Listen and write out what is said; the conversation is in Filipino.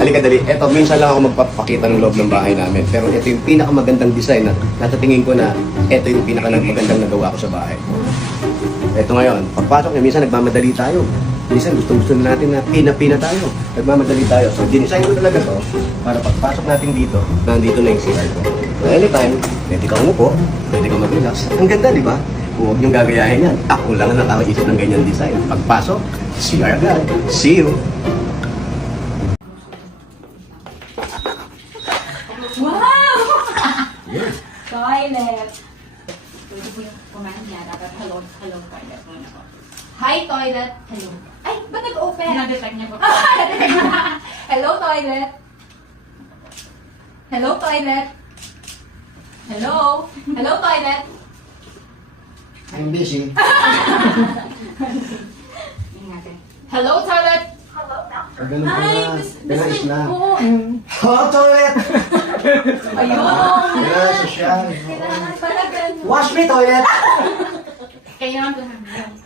Halika dali. Eto, minsan lang ako magpapakita ng loob ng bahay namin. Pero ito yung pinakamagandang design na natatingin ko na ito yung pinakamagandang nagawa ko sa bahay. Ito ngayon, pagpasok niya, minsan nagmamadali tayo. Minsan gusto natin na pina tayo. Nagmamadali tayo. So, dinesign ko talaga to para pagpasok natin dito, nandito na yung CR ko. So, anytime, pwede ka umupo, pwede ka mag-relax. Ang ganda, di ba? Huwag niyong gagayahin yan. Ako lang ang nakakaisip ng ganyan design. Pagpasok, CR agad. See you! Wow! Yes. Toilet. Pwede po yung kumain niya. Dapat hello toilet muna po. Hi, toilet. Hello. Ay, ba't nag-open? Nag-detect niya po. Hello, toilet. Hello, toilet. Hello. Hello, toilet. I'm busy. Ingatan. Hello, toilet. Ganun pa na. Ganun na. Oo. Hello, toilet! Ayun. Ganun, social. Kailangan pala ganun. Wash me, toilet! Kailangan ko naman.